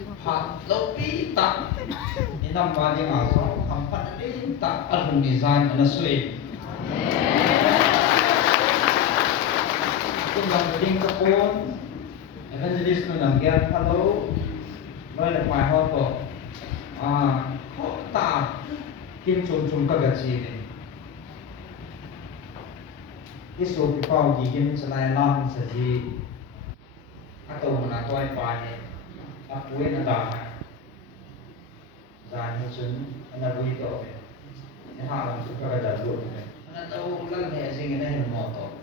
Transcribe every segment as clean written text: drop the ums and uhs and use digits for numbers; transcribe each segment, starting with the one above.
Pak lopi tak inam badi aso ampat ni tak alhamdulillah ana suit. Kung ding kapon evangelist no nang gian hello mai la mai ho to ho ta kim chum ka ga chi ni isu pi pau gi kim sanai lam sa ji ato na toy pa ni Akuin na dahil dahil sun na buito ni halang su kada dulu na tahu lang ni asing na yung moto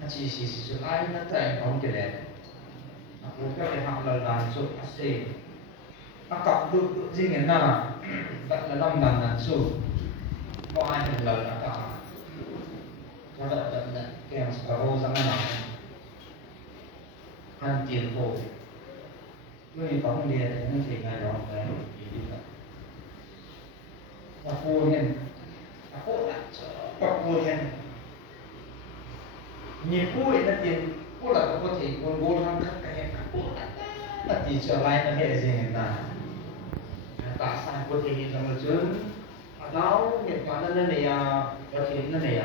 na sisi su ay na tayo kung kailan aku ka ni halang dan su asing akak dulu sing na tak dalam dan su ko ay halal na ka kada ada kaya separuh sama na hantir ko Người có người nó thì ngày đó là gì đó. Và cô hiện, cô đã cho cô hiện. Nhìn cô ấy là tiền, cô là có thể con bố làm các cái cô là chỉ trở lại là hệ gì người ta. Tại sao cô thể hiện rằng là chứ? Đó hiện tại nó này có thể nó này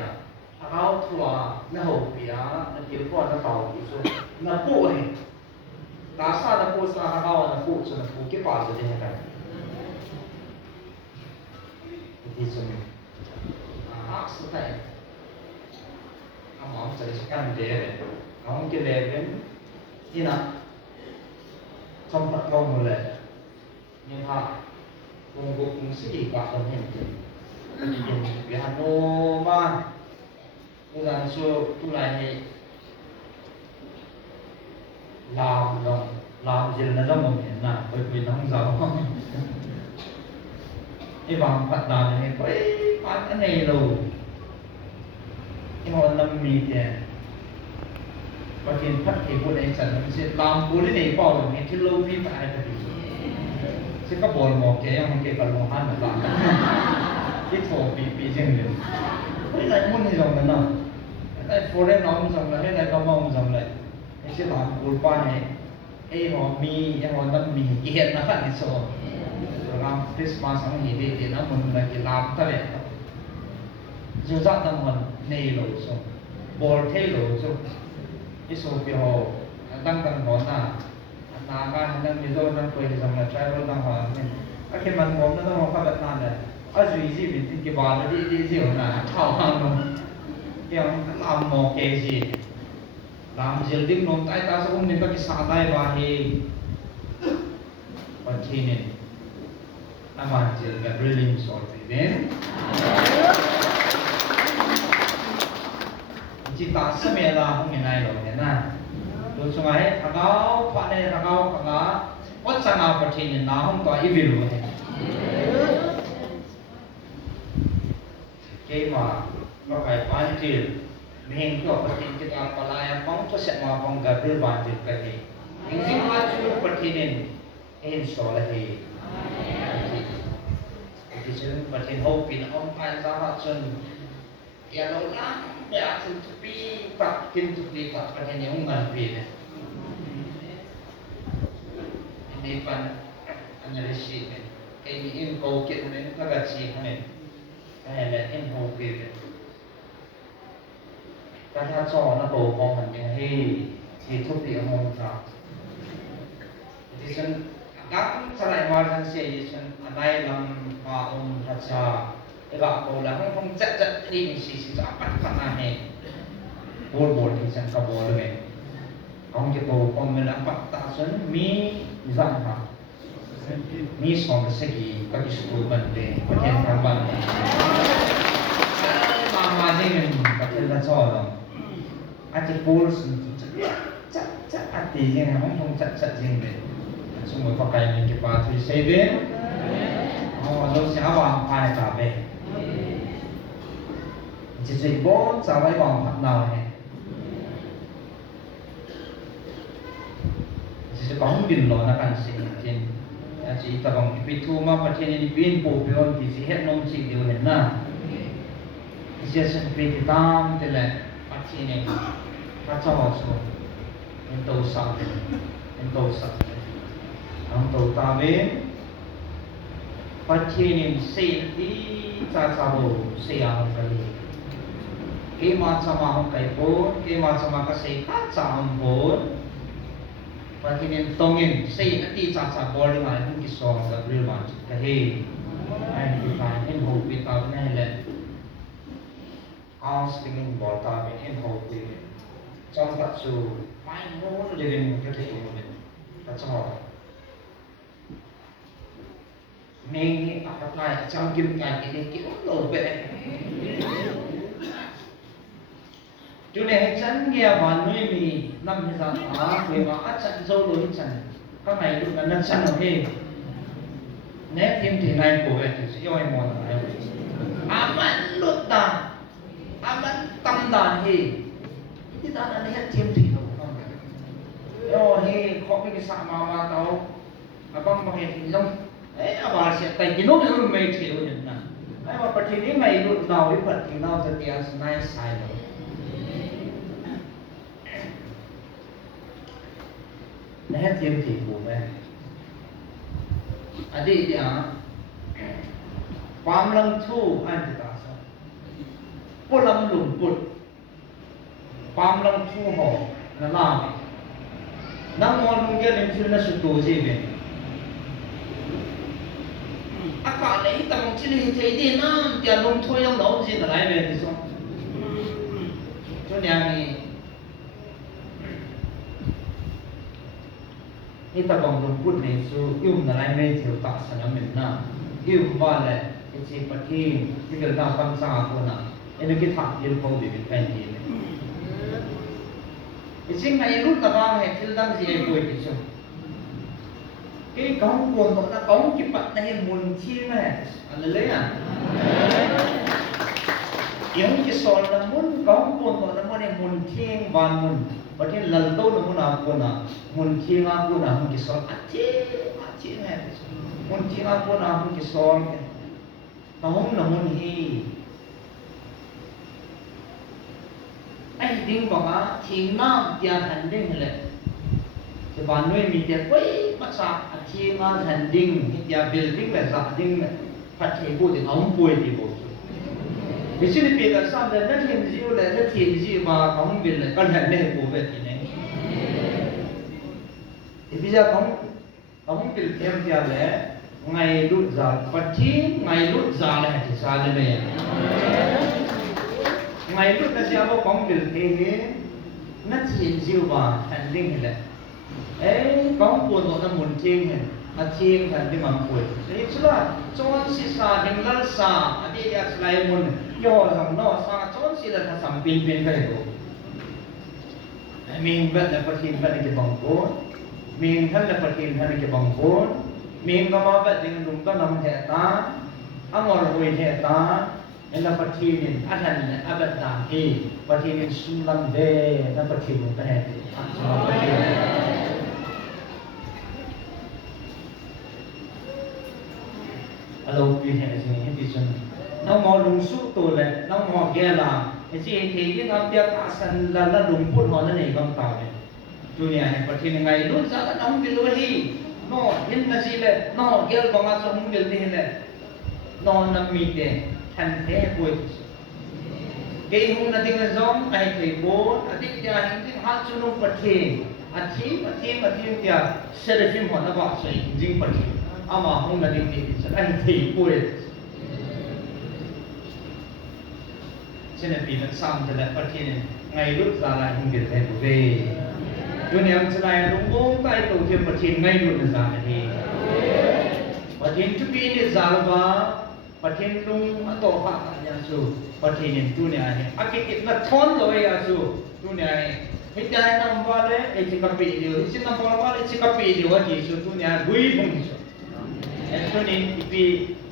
đó thua nó hậu bia nó kiểu con nó bảo thì số nó cô này Nasa na po sa hakawan na po sa kipaso din niya tayo. Hindi sumi. Aksa tayo. Ang mga sa kandere. Ang kileben, ina. Sampat kau mulai. Yung ha, kung sige ka kung hindi. Yung bihan mo ma. Kung so tulay ni làm gì là nó một hiện là bởi vì nó không giàu cái bằng phật đàn này quấy phát cái này rồi cái hồn lâm mì tiền và tiền phát thì của đấy chẳng sẽ làm của cái này bỏ được cái lâu vi phải là sẽ có bồn một cái không cái phần một ăn là làm cái thổ bị riêng liền cái này muốn gì rồi nào cái này phô lên nó không rồi là cái này có mong rồi lại sẽ làm của quan này họ mi họ năm mi hiện nó phát đi số làm Christmas xong thì nó mình là cái làm ta vậy dù rằng là mình này lối số bồi thế lối số cái số biểu họ đang món là cái đang bây giờ đang quay rằng là travel đang hỏi mình cái mình món nó không phát nào này ở dưới gì mình cái bàn nó đi gì là thao hàng luôn cái làm một cái gì làm jilding nom tai ta sa umni ka kisatai bahi pathinin aman jil ka drilling sorti den cita semela huminai lo na lo sungai agau pane agau kaga wat sanga pathinin na hum to ibilu he ke ma ba kai pan jil Ming ko patin kita palaya pang to sa mga pang gabriel banjit kahi. Hindi machu patinin in solahi. Iti sun patin hopin ang pan sa hatsun. Yalo lang ya sun tupi pak kin tupi pak patin yung manpin. Hindi pan analisin. Kaya info kit mo nagatsi mo kaya na info kit. Các nhà trò nó bầu vòng hẳn những thì thuốc địa môn ra thì chân các xã lại ngoài thân xe thì chân ở đây làm hòa thật xa để gặp bầu là không chắc đi mình xì cho bắt khả năng này bồn thì chân cả bồn rồi không cái bầu con mình đã bắt ta chân mi dặn hả mi xong cái xe gì các cái số vấn đề có thể tham vấn mà gì mình có thể là cho rồi Ati pulus cak ati yang ngomong cak jing deh. Semua pakai ni kita tu sebe. Oh, lo siapa pakai tabe. Jadi bon sampai bang patnau ni. Jadi bang bin lo nak kan sing jen. Jadi kita bang pitu ma pakai ni bin popion di sihat nom sing dia henna. Jadi seperti tam telah pakai ni. Các cho số em tàu sẵn ang tau ta ve pathinin se ti cha cha bo se ya kai ke ma cha ma hong kai po ke ma cha ma ka se ka cha am bo pathinin tongin se ti cha cha bo ri ma hu ki so da ri ma ka he ai ti ta in ho pi ta na le asking bo ta ve in ho pi trong ta su mai mo le rin ka te ko ne ta cha mình học lại trong kim cảnh thì kiểu nổi về chỗ này chân nghe và nuôi mì năm giờ về mà ăn chân dâu lớn chân các này lúc là nâng chân ở đây nét thêm thì này của về thì sẽ cho em mòn lại aman lụt đàn aman tâm đàn thì ta đã hết thêm thì đâu thì khó cái sao mà tao băng bằng thì giống abang siya tay ginom yung roommate ko yun na. Ay mapatini may root now ipat now that he has nice side. Nahet yung tipo ba? Adi dia pam lang thu an ta sa. Pulam lumput. Pam lang thu ho na lang. Nang mo nung yan yung na suto siya. Aka lấy tầm chỉ thấy đi nó tiền lông thôi ông đâu gì là lại về thì sao chỗ nhà nàyนี่ตะบองลงพูดในสู่ยุ่มอะไรไม่เที่ยวตักสนามเหม็นน่ะยุ่มว่าแหละไอ้จีปะที่ที่เกิดการปั้นซ่าคนน่ะไอ้นึกคิดถักยืนคงดีเป็นแฟนดีเลยไอ้จริงไอ้รุ่นตะบองให้ที่ตั้งสิไอ้ป่วยที่สุดcái con buồn của ta có cái bạn này muốn chi này anh lấy à giống cái sòn là muốn có buồn của ta muốn thiên và và cái lần tôi là muốn nào buồn à muốn thiên à buồn à muốn cái sòn chi này muốn thiên à buồn à muốn cái sòn không là muốn hi anh đinh bảo á thiên nam dia thành đinh là thì bạn nuôi mình thì quấy bắt sạc chi mà thành đinh nhà building là sạc đinh phát triển bộ thì không bùi thì bộ vì chứ bây giờ sao là nó thiên diệu là nó thiên diệu mà không biết là con hành này bộ về thì này thì bây giờ không biết thêm gì là ngày lút ra phát triển ngày lút ra là thì sao là vậy ngày lút là sao không biết thế nó thiên diệu mà thành đinh là con buồn của nó muốn chiên này, chiên thành cái mắm quẩy. Thế chứ là chọn xí sa hình lăn sa, đi ra lại muốn do rằng nó sa chọn xí là thằng sắm pin cái đồ. Mình vẫn là phát hiện cái bằng vốn, mình thân là phát hiện cái bằng vốn, mình có mà vẫn định đúng cái nằm thẻ ta, ăn ngon hồi thẻ ta, nên là phát hiện anh thành anh vẫn làm gì, phát hiện sung lâm về, nó phát hiện một cái này, alo pi he sin he ti sun nang mo lung su to le nang mo ge la he chi he ki ngam pia ta san la la lung put ho na nei bang ta le dunia he pathin ngai lu sa la nang bi lu hi no hin na si le no gel ko ma so hum gel ni le no na mi te than the pui ge hum na ding zong ai thei bo adik ja hin tin han chu nu pathin pathin dia serafim ho na ba sai jing pathin ama hong na ding ti sa ai thei pui Sina pi na sam de la pathin ngai lut za la hing gel the ve dunia mchalai lung bong tai to the pathin ngai lut na za ni pathin chu pi ni zalwa pathin lung to kha ya su pathin ni dunia ni akit na thon lo ya su dunia ni hitai nam ba le e chi ka pi dio chi nam ba le chi ka pi dio wa ji su dunia gui bong su eso ni pi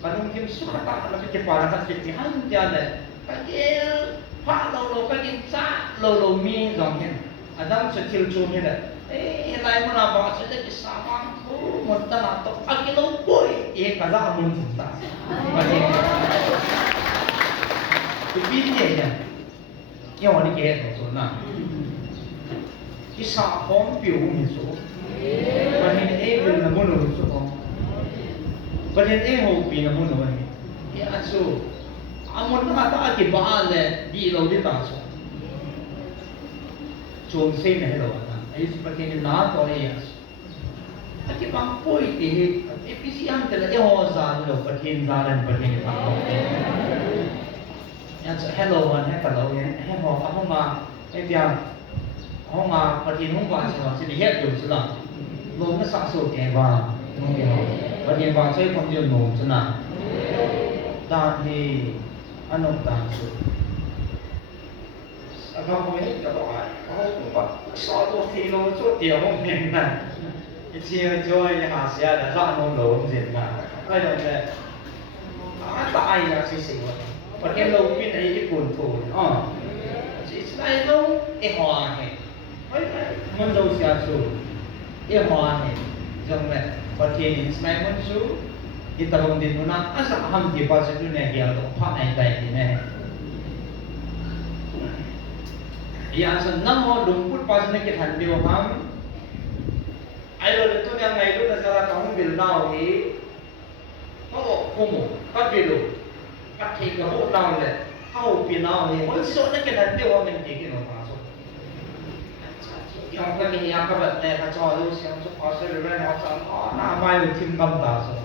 kanung kim su ka ta la ke pa ra se ti han ja le ka ke pa lo ka kin sa lo mi zong hen adam se til chu he le lai mo na ba se de sa bang thu mo ta na to akilo boy e ka za mun ta ba ni pi ni ya yo ni ke so na ki sa hom piu ni so ba ni e vil na mo no so ประเด็นho pi na mun no ni ya so amon ta ta ki ba le di lo di ta so chom se ne lo na ai siประเด็นna to ya aki bang poi ti episi am te la ho za loประเด็นza ranประเด็นta ya so hello one ha ka lo ya ha ho ka ho ma ai tia ho ma ประเด็น ho ba sa si ni het yo so la lo na sa so ke ba no ke ho ประเด็น ba sai kon yo no so na ta ni ano ta so aga mo ni ka ba ho ba sa to ti lo so ti ho men na 一天就一下下的让侬楼先嘛，哎呦这，大呀是谁哇？ประเทศเราเป็นไอ้ญี่ปุ่นถูกอ๋อสิสไลด์เราไอ้หัวเห็นเฮ้ยมันเราเสียสูไอ้หัวเห็นจังเลยประเทศนี้สไลด์มันสูที่ตะลงดินนู้นนะอาศัยห้ามที่ปัจจุบันเนี่ยเกี่ยวกับภาคไหนใดนี่แน่อย่างเช่นน้ำมันดุมพุทธปัจจุบันกี่ทันเดียวห้ามไอ้เราตัวยังไงรู้นะจะเราต้องบิลดาวนี้เขาบอกคุ้มก็บิลก็ทิ้งกับพวกเราเลยเข้าบิลดาวนี้คนส่วนนั้นก็ทันเดียวว่ามันดีขึ้นมาสุดยังก็มีอย่างก็แบบแต่ถ้าจอดูเสียงสุดพอสุดเลยนะจ๊ะอ๋อหน้าไม่รู้ทิมกำตาสุด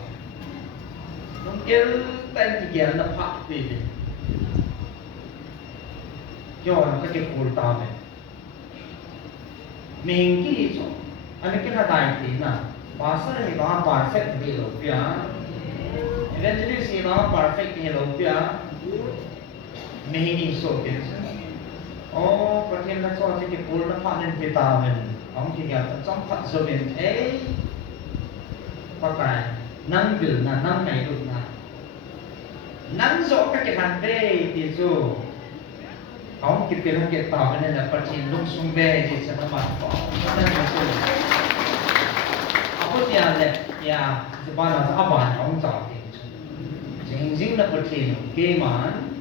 น้องเกลแต่งเกี่ยนนับพักปีนี้ย้อนก็จะคูลตามเลยมีกี่สุดอันนี้kita tahu bahasa ni bahasa perfect di Eropia. Eventually si bahasa perfect di Eropia, mehini so biasa. Oh, perhatian lah soal ni purna panen vitamin. Orang kita sempat sebut, pakai nang bil na nang ngai lu na. Nang so kita hantai di so. Orang kita tahu ni lah perhatian lung sumber di sana macam. Apa dia le? Ya, sebenarnya apa orang tahu. Jeng-jeng nak perhatian, keman.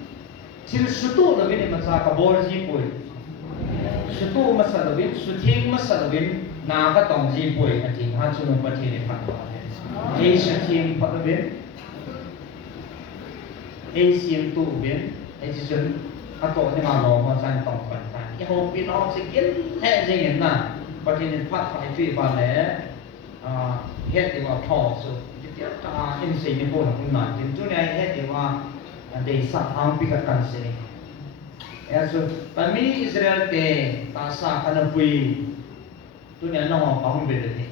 Sila suatu lebih ni macam kabor jipui. Suatu masa lebih, suting masa lebih, nak tong jipui. Nanti han suruh perhatian ni pada. Suting pada lebih, siang tu lebih, sesuatu atau ni malu macam tong pada. Yang hobi nak sikit, jangan na. Perhatian ni pada itu ibarat. Het diว่าพ่อสุที่จะตาเห็นสิ่งนี้พวกนั้นนั่นถึงจุดนี้het diว่าได้สักครั้งพิการกันสิสุแต่มีอิสราเอลเตตาสาคันบุยจุดนี้น้องเขาไม่เป็นเลย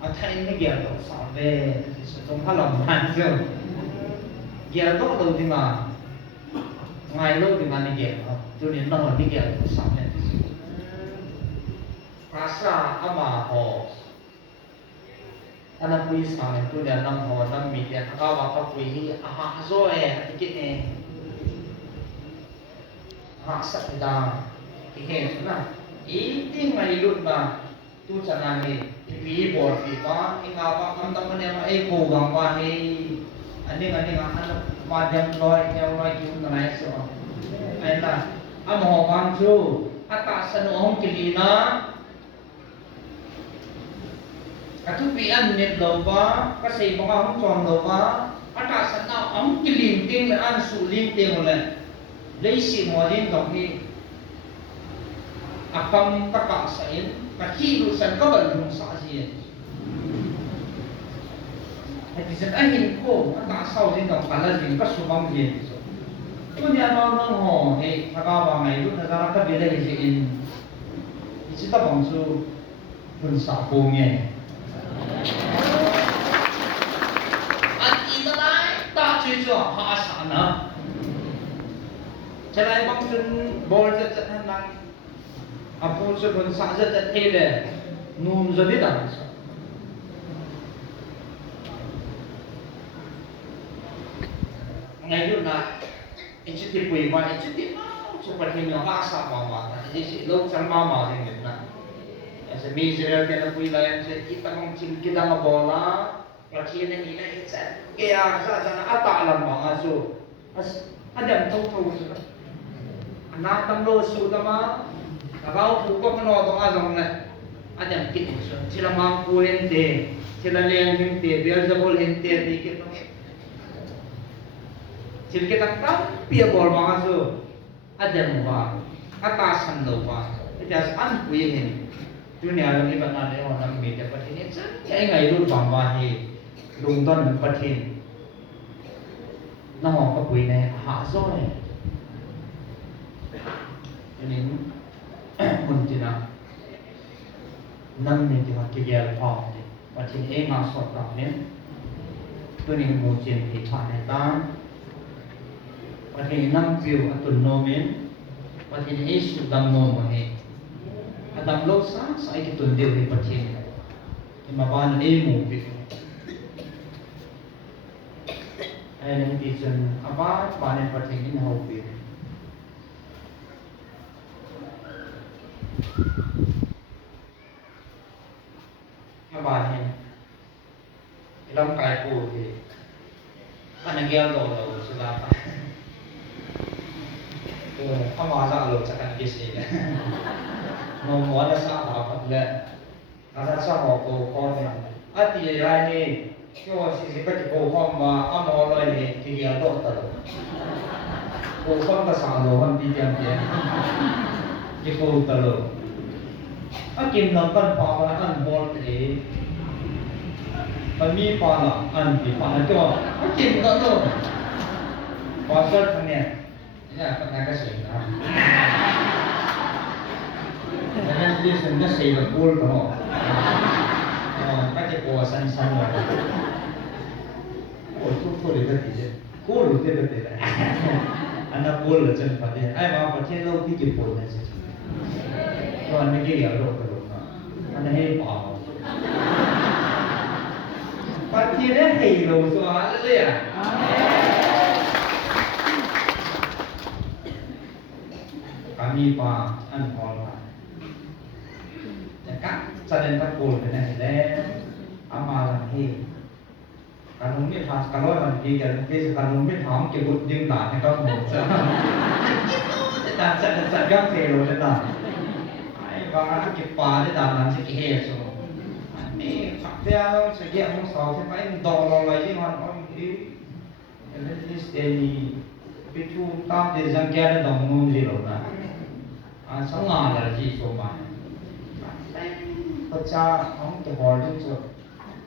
อันที่นี่เกี่ยวกับสาวเบ้สุดตรงพลังมันเจ้าเกี่ยวกับเราที่มาไงเราที่มานี่เกี่ยวกับจุดนี้น้องที่เกี่ยวกับสาวเบ้ที่สุดภาษาอามาโอanak puisi sekarang itu dia nang ho nang media kawa ka puisi aha zo tikit ni ha sakda ihe na ini ngai lut ba tu chana ni pi bor pi ba inga ba kam tam ne ma ko gang ba ni ani anak madam loi yang loi ki nai so ai la am ho bang chu ata sanu hong kilina Katupian net loba, kasi mga ang tuwang loba, atasan na ang kilinting na ang sulinting ulit. Laisi mo rin kami. Akang kakasain, kakilusan kabalong sa asiyan. At isan ahin ko, atasaw din ang kalazin, kasubang din. Kung di ano nang ho, nagawa ngayon, nagkakabila isiin. Isita bang so, kung sa pungin. At inalay, tachoy siya, haasana. Chalay bang sun, borjat at hanang, apun sun kung sasat at hele, nung zabidang siya. Ngayon na, ichiti po iba, ichiti na, supatin yung asa mama, ichiti log sa mama rin na. Sa Israel kaya po ilayan sa itang kita nga bola, perhatian na nila itse. Kaya sa ata alam mga so, as adam totoo sila. Anak ng loso tama, nagaw po ko kano itong azang na adam kito sila. Sila mga kuhente, sila liyang hente, Beelzebul hente, di kito. Sil kita tam pia bol ma so adem wa atasan lo wa jas an pui hin dunia ni ba na de on nam mi de patin ni chan ai ngai lu bang wa he lung ton patin na ho ka pui ne ha so ne ni mun ti na nam ni ti ha ki ya pa ni patin e ma so ta ne tu ni mo chen ti tha ne ta patin nam view atun no men patin e su dam no mo he adam lok sa sai ki tun de ni patin ni ma ban e mo pi ai ni ti chen aba pa ne patin ni ho pi ba he lam kai ko he ana gel lo lo su da ta ama za lo cha kan ki se no mo da sa ba pa le ada sa mo ko ko ne ati ya ni kyo si si pa ti ko ko ma amo lo ni ki ya do ta lo ko ko ka sa lo han ti tiam ti ki ko ta lo akim nam pan pa ma an bol teมันมีปอละอันที่ปอตัวกินก็โตปอสดเนี่ยเนี่ยก็งานก็เสร็จนะแล้วที่ฉันก็เสร็จกับกูแล้วก็จะกลัวสั้นๆเลยโอ้ทุกคนเลยก็ดีกูรู้เต็มๆเลยอันนั้นกูรู้จนประเดี๋ยวไอ้มาประเทศโลกที่ญี่ปุ่นเนี่ยสิตอนนี้กี่อย่างโลกก็รู้นะอันนั้นให้ปอปัจจัยเนี่ยให้เราสวาเลยอ่ะการมีปาอันพอละแต่ก็แสดงตะโกนไปไหนแล้วอามาลังเฮการลงไม่ทำการร้อยมันดีกันที่การลงไม่ทำเกี่ยวกับยิงด่าให้เขาหมดจ้ะแต่จัดการเทโลได้ด่าไอ้บางอันเก็บปลาได้ด่านั้นสิเฮสนี่ขับเรือเสียของสาวใช่ไหมดอกอะไรที่มันอ๋อนี่นี่สเตนี่ไปชูตามเดจังแก่ดอกมุมจีโร่นะสังงานอะไรที่สมัยประชาของเจ้าบอลที่สุด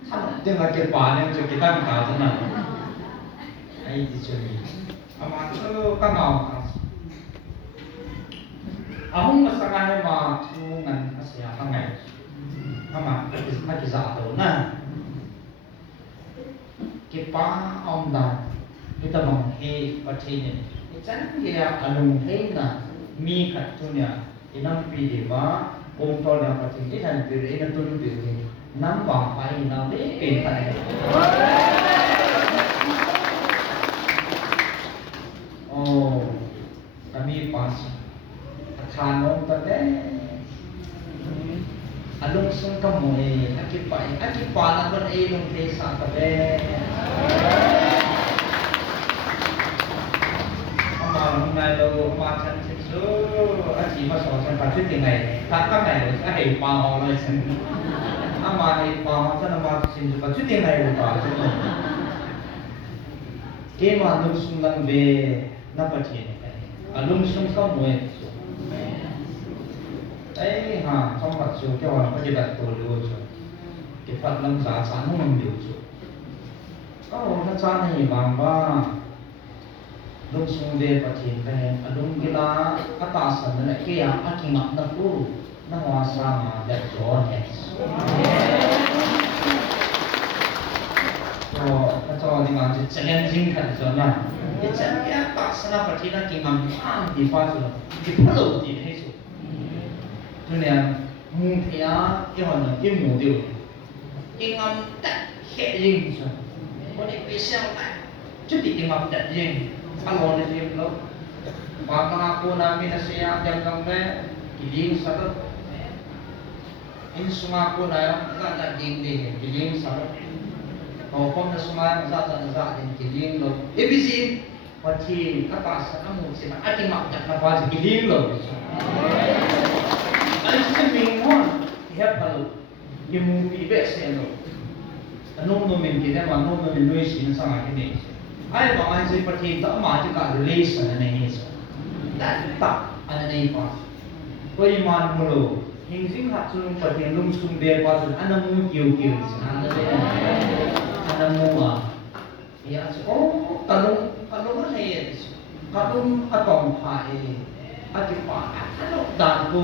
ถ้าเรื่องอะไรเกี่ยวกับเนี่ยจะคิดตั้งข่าวนั้นไอ้ที่จะมีอามาก็เงาอาหุ่นมาสังเกตมาชูเงินมาเสียข้างในama makiza to na ki pa om da kita bang he pathine chan ya alung he na mi khat tu nya inam pi de ma om to la pathine than pi re na tu lu pi ni nam ba pa ni na le pe pa ne oh kami pas thanom ta de alung sung kamoy akipai na ban ay nung desa tabe ama ngai lo ma chan su aji ma so chan pa thit ngai ta ka ngai lo sa hei pa ho lo sen ama hei pa ho chan ma sin pa thit ngai lo pa chen ke ma lung sung lang be na pa thi alung sung kamoy ai ha trong mặt chiều kêu là có gì đặt tổ lưu rồi cái phật lâm giá sáng không làm điều rồi có một cái cha này bằng ba lúc xuống về và thiền về lúc cái lá cái ta sẵn lại kia cái kinh ngạc nó cũ nó hòa sang mà đẹp gió hết rồi cái cho thì mà chỉ challenging thật rồi nè cái chân cái ta sẵn là phải là kinh ngạc ăn thì pha rồi cái phật đầu thì hết rồi nên mùng thì cái hoàn là cái mù điều cái ngâm đặt hệ riêng rồi có thể bị sao lại chút thì cái ngâm đặt riêng ăn ngon là riêng lắm và các cô nam mình sẽ làm trong đấy cái riêng sao đó in sunga cô này ra đặt riêng đi cái riêng sao đó còn không là sunga ra cái riêng luôn ABC và thì các bạn sẽ ăn một sẽ ăn cái ngâm đặt là qua cái riêng luôn anh sẽ mình muốn helpalo cái movie bé xem rồi nôm nôm mình cái này mà nôm nôm mình nuôi sinh sang cái này ai ba ai ji pathin ta ma ji ka relation ne ni so that ta an nei pa ko iman mulo hing sing hat chung pathin lum sum be pa sun anamu kiu kiu anamu ma ya so kalung nei kalung atong phai ati pa alo dan ko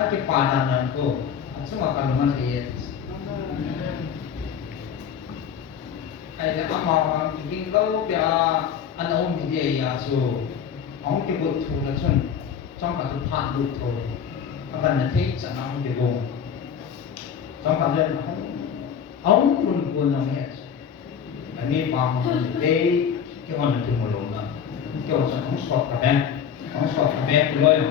ati pa dan ko semua kalungan nei ai la ama ding lo bia anaum di dia ya so ong ke bot thu na chun trong ka tu phan lu tho akan na thei cha nang de go trong ka len ong kun na me ani pa mo de ke hon tu mo lo na ke o sa ong so ka be ku lo yo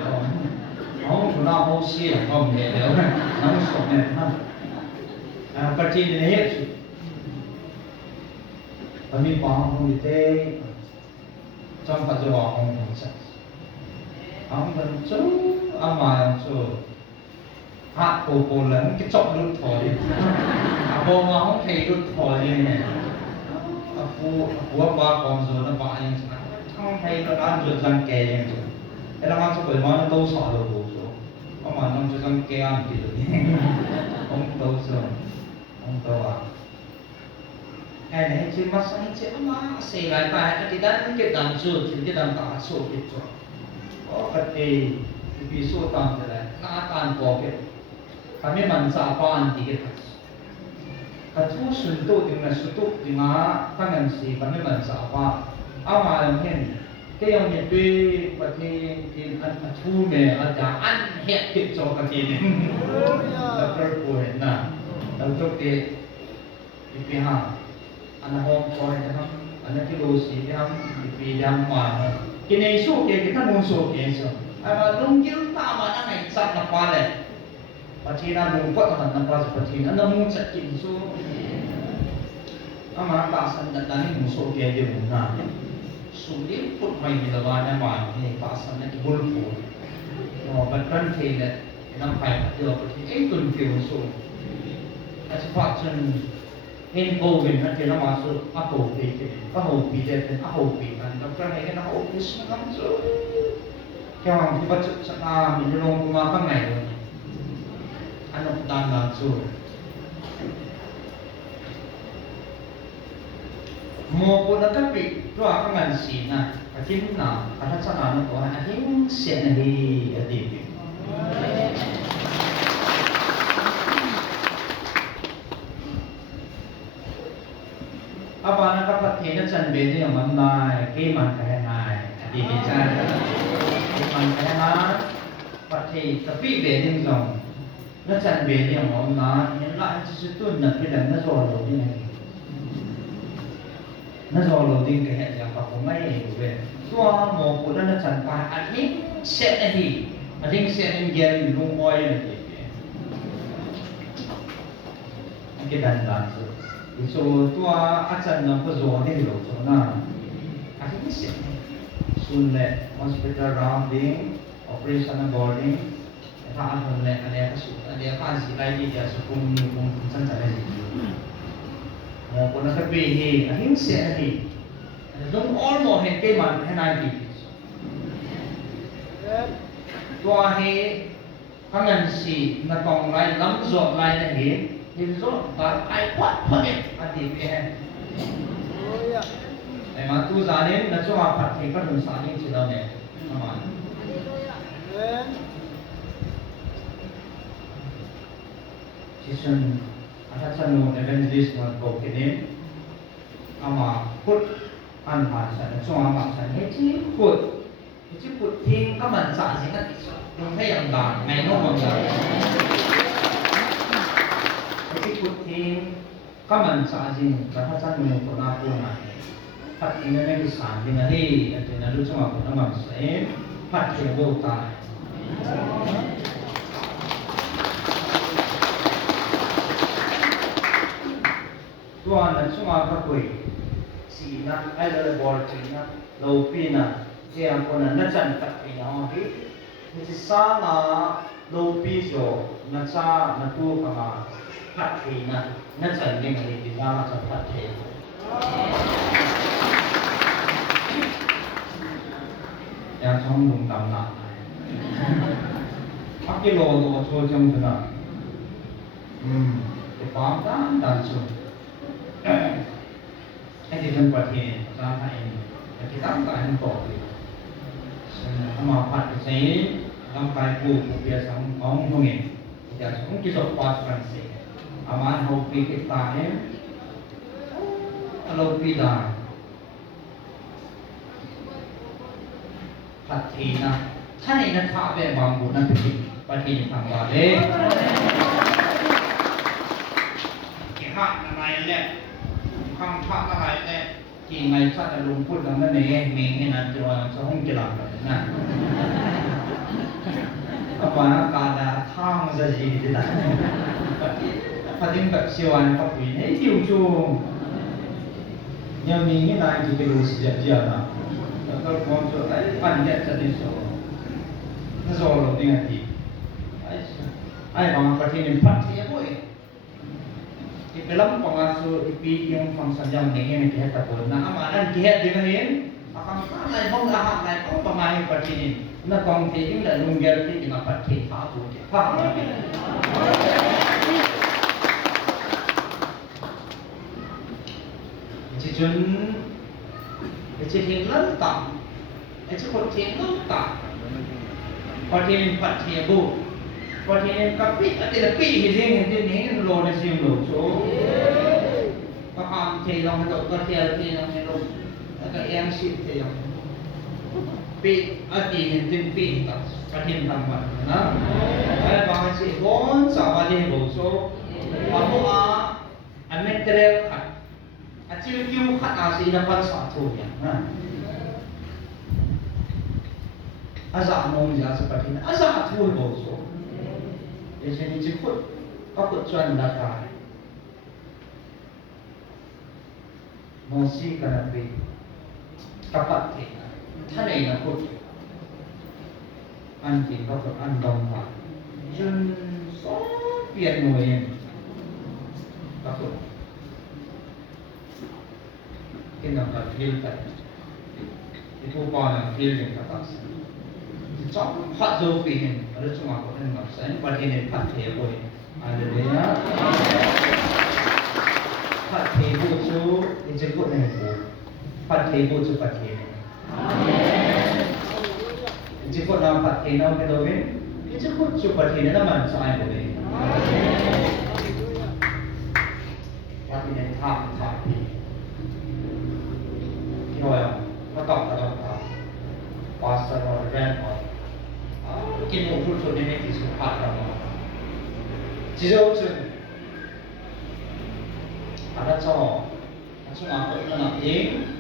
ong tu na ho si la ko me le na so me na pa chi de he kami paham kita sampai jawab orang macam orang macam amal tu hak popular kecok lut thoi apa mau hei lut thoi ni aku apa konsol apa yang thang hei lo dan ju jang ke yang tu era ma chu bai ma to sa lo bo so ama nang ju jang ke an ti lo ông to so ông to ai này chỉ mắt sáng chỉ mà xây lại bài cái đàn cái đàn chuột cái đàn tạ số cái chuột có cái bị số tăng thế này ngã tan bỏ cái kami mình sa pan thì cái thu xuân tu thì là xuân tu thì mà các ngành sĩ kami mình sa pa mà làm hiện cái ông nhận tuy và thì ăn thu mẹ ăn giá ăn hiện tiện cho cái gì này là cái buổi na là cái ha ana hom koi ta ana ki lo si dam pi dam ma ki nei so ke ta mon so ke so ama lung gil ta ma na ngai sat na pa le pathi na lung pa na pa pathi na mu chat ki so ama ta san da ni mu so ke de mu na su li put mai ni la wa na ma ni pa san na ki bul pu no ba kan the le na pai de pathi ai tun ki so a pa chen in Owen at yung namasok ako pidet ako pitan doktor na yan ako pis na kami so kaya ang iba't sa minulong kumakang ngayon ano tanda so mo po na kapi to ako man sina atin na at sa nano ko ating siya na hi adibi apa nak dapat kena chan bede yang mana ke man kaya nai di chan man kaya na pati tapi bede yang na chan bede yang mana yang la chỉ tu na cái na zo lo ni na zo lo din kaya yang pa ko mai we tua mo ko na chan pa ating set na hi ating set in gel lung boy na di cái dan dan so tua acan na pazo ni lo so na akin si sunle hospital rounding operation na boarding ta an le ale ka su ale ka si lai di ya su kung san sa lai mo ko na ka pe hi akin si ani dong all mo hen ke man hen ai di tua he kangan si na tong lai lam zo lai na hi Him so but I what pake ati ke hai ai ma tu zanin na so apat thei ka dun sanin chi lo ne ama Jason ata chanu evangelist ma ko kene ama put an ha sa na so ama sa he chi put thing ka man sa sing ka ti so dong thai yang da ngai no ma da cái cuộc thi các bạn xã gì và tham gia nhiều của na cô này phát triển lên cái sản thì là đi thì là lúc trong học của nó sẽ phát triển vô tài tuan là trong học các quỷ chỉ là ai là bol chỉ là đầu pin à chỉ là con là nó chẳng tập thì nó hết thì sao là đầu pin rồi nó sao nó tu cả phát thì na nó chẳng nên là gì ra mà chẳng phát thì ช่องลงตำหนักพักกิโลตัวโชว์จังขนาดจะปามด้านสุดไอ้ที่เป็นประเทศสาไทยแต่ที่ตั้งใจมันต่อเลยถ้ามาพัดใช้ร่างกายผู้เปียสังของพวกนี้จะสมกิจวัตรกันสิอามาเราปีกิตาเนี่ยเราปีดาพัดทีนะท่านเองนะท้าเป็นบางบุญนั่นเป็นประเทศทางวาเล่เกี่ยหักอะไรเนี่ยคำพักอะไรเนี่ยที่ไงสัตว์ลุงพูดกันนั่นเองมีให้นั่นจะว่าจะห้องกีฬาเลยนะapa kada thang za ji de da patim ka siwan ka pi ne tiu chu nya mi ni na ji ke lu si ja na ka ko chu ai pan ja cha ni so na so lo ding ati ai ba pa thi ni phat thi bo e ti pelam panga su pi yung phang san jam ne he me ke ta ko na ama nan ke de na he akam sa lai bong la ha lai ko pa mai pa thi ni na kong thi yung la lung gel thi na pat thi tha tu thi pha na chi chun chi thing lan ta chi ko thing lan ta pa thi pat thi bu pa thi ka pi ati la pi hi jing hi ni lo na sim lo so pa am thi long do ka thi long ni lo ka yang si thi yang pi ati hin tin pi ta patin tam ba na ai ba si bon sa ba de bo so amu a material khat a chiu kiu khat a si na pan sa thu ya na aza mong ja sa patin aza thu bo so e se ni chi khut ka khut chuan da ka mo si ka na pi ka pat thiท่านเองนะพูดอันจริงก็คืออันดองผ่านจนสองเปลี่ยนหน่วยก็คือที่นำการพิจารณาที่ผู้ก่อนะพิจารณาตัดสินจอมพัดโจฟีนหรือช่วงก่อนนั้นแบบนั้นประเทศในพัดเทโบยอะไรเลยนะพัดเทโบชูนี่จะพูดในหัวพัดเทโบชูพัดเทjika nampak kena kita ben, kita pun cuba kena naman sa ay boleh. Pati na thap ni. Kaya katok ta. Pastor or ran or. Kini ukul so ni ni su pat ra mo. Jijo chu. Ada cho. Chu ma ko na ing.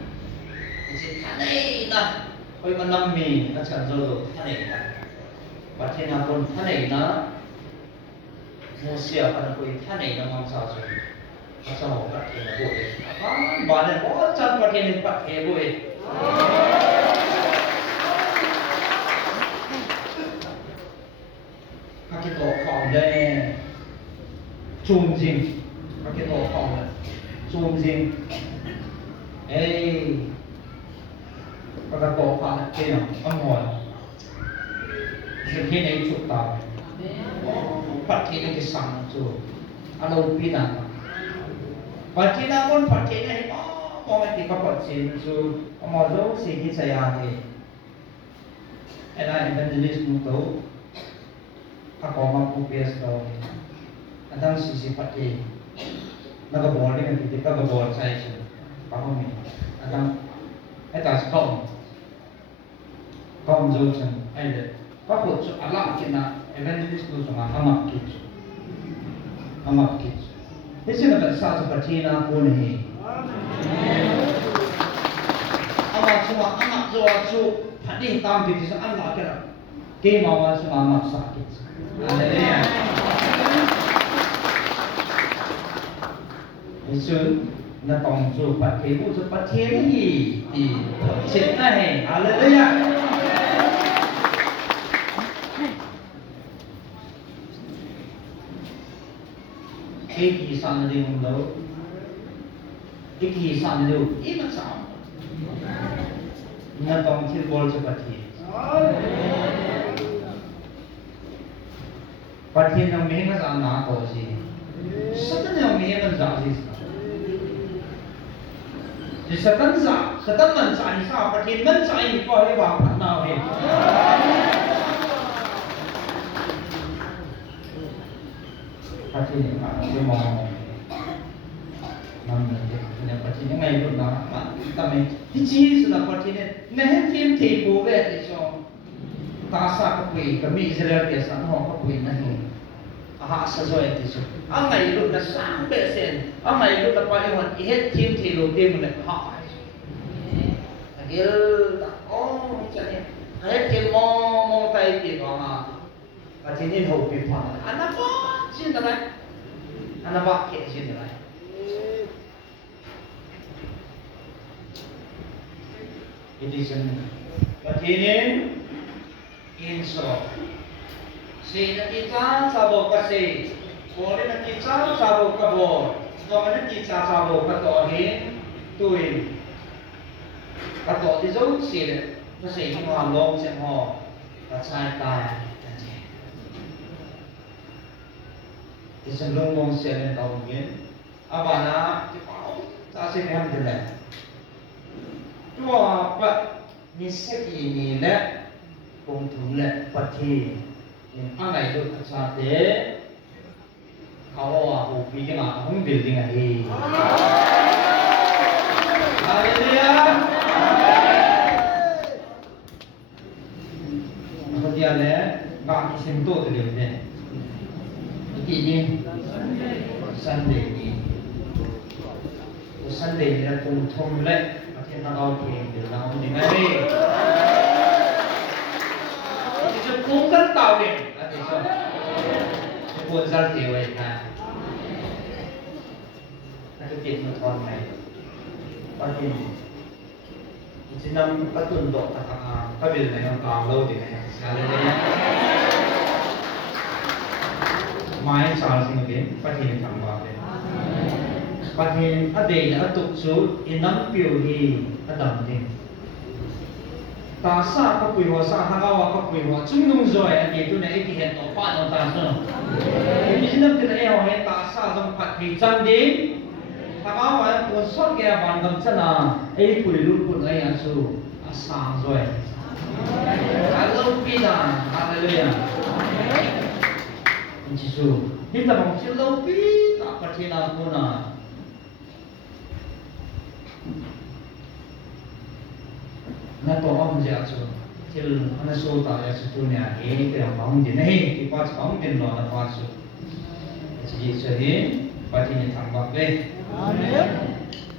Ji thanai na. Oi man nam mi na chan zo thanai na. Pathena pon thanai na. Mo sia kan koi thanai na mang sa so. Asa ho pathena bo e. Ba ne bo chan pathena pathe bo e. Ka to khom le. Chum jing. Ka to khom le. Chum jing. Ei. Pada to pa na kaya amon. Hindi na ichuk ta. Pati na kisang so. Ano pina. Pati na kon pati na mo ti ka pati so mo do sige saya he. Era evangelist mo to. Ako magpupias to. Adang sisi pati. Nagabol ni hindi ka gabol sa iso. Pahumi. Adang etas kom. Kom Johnson, ada. Apa tu? Allah kita evangelist tu sama amak kita. Ini nak sah seperti na pun ni. Amak semua tu hadis tam di sana Allah kita. Kita mahu semua amak sakit. Haleluya. Yesus na tong tu pakai bu seperti ni di cerita ni. Haleluya. एक ही सामने होंगे एक ही सामने हो ये मत साम न तो हम फिर बोल सकते हैं Patin yang meheng sa na ko si. Satan yang meheng sa si. Di satan man sa ni sa patin man sa ni ko le ba phat na he. Patin ni ma ni mo nam ni patin yang ngai lu na ma ta me hi chi su na patin ne ne tim ti po ve ti so. Ta sa ka pui ka mi Israel ke sa ho ka pui na hi. Aha sa zo ti so. Ang ngai lu na sang be sen. Ang ngai lu ta pa le hon i het tim ti lu tim ne ha. Agil ta oh cha ne. Het ke mo tai ti ko ha. Ka ti ni ho pi pa. Ana ko sin da lai. Ana ba ke sin da lai. Ini sen. Ka ti ni insro si nakita sabo kasi kore nakita sabo kabo do nakita sabo katohin tuin kato di zo si kasi mo long se ho ka sai ta isang long se ne tao ngin abana ti pao ta se ne ham de la tua pa ni se ki ni la kung thung le pathi ang ngai lu cha te kawa ho pi ke ma hung building a hi haleluya apa dia le ba ki sim to de le ne ki ni Sunday ni Sunday ni la kung thung le pathi na au ke de la ni ngai cũng rất tạo điểm là thế sao buồn ra tiểu vậy là cái tiền một con này bao nhiêu chỉ năm các tuần độ các việc này nó còn lâu thì này sao đây đấy mai sao sinh cái phát hiện thằng vào đây phát hiện ở đây là tục số in năm biểu thì ở đầm thì ta sa ka pui ho sa ha wa ka pui ho chung nung zo ya ni tu nei ki het to pa no ta so ni sinam ti nei ho he ta sa jong phat thi chan di ta ka wa ko so ke ban gam chana ei pui lu pu nei an su a sang zo ya alo pi na hallelujah ni su ni ta bang chi lo pi ta pa thi na ko na na to om ja chu til ana so ta ya chu tu ne a e ke ra bang din nei ki pa bang din lo na pa chu ji che hi pa ti ni thang ba le amen